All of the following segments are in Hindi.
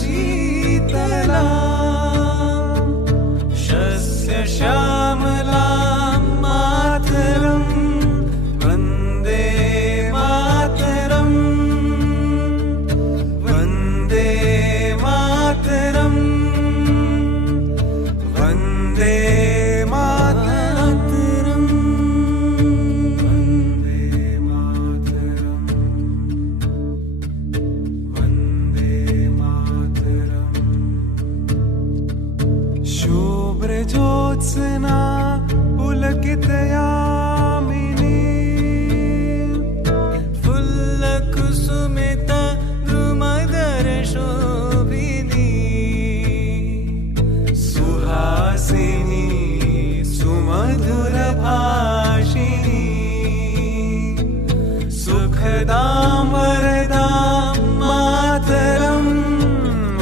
शीतला श्यामलां मातरं वन्दे मातरं वन्दे मातरं वन्दे मातरं वन्दे मातरं वन्दे मातरं शुभ्रज्योत्स्ना पुलकितयामिनी फुल्लकुसुमित द्रुमदर शोभिनी सुहासिनी सुमधुर भाषिणी सुखदां वरदां मातरं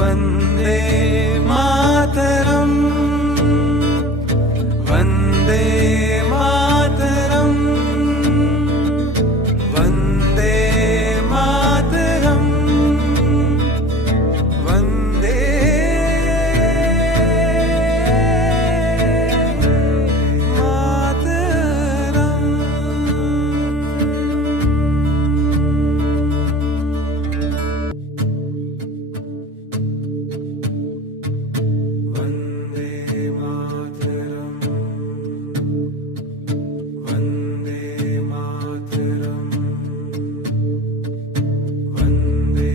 वन्दे मातरं वन्दे मातरं वन्दे मातरं वन्दे मातरम् वन्दे मातरम् वन्दे मातरम् वन्दे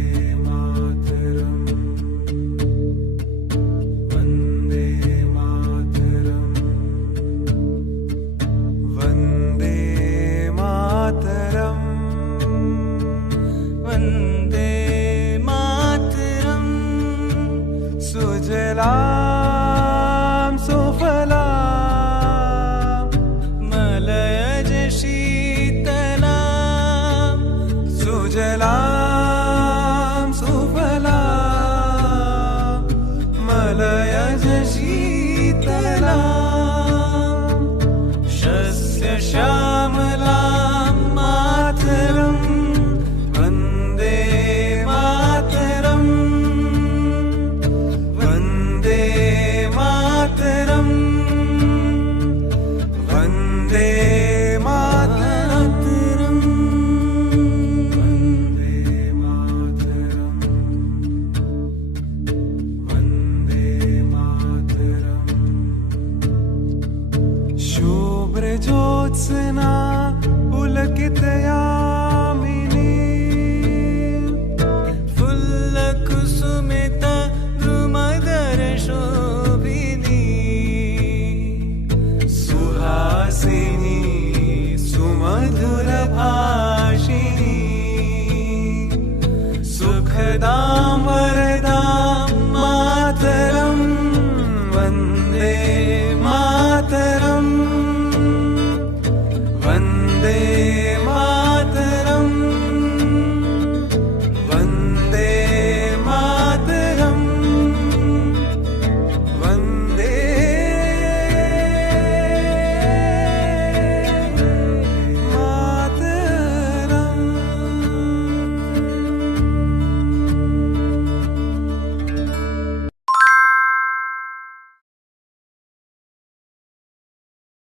मातरम् वन्दे मातरम् वन्दे मातरम् वन्दे मातरं सुजलां सुफलां मलयज शीतलां सुजलां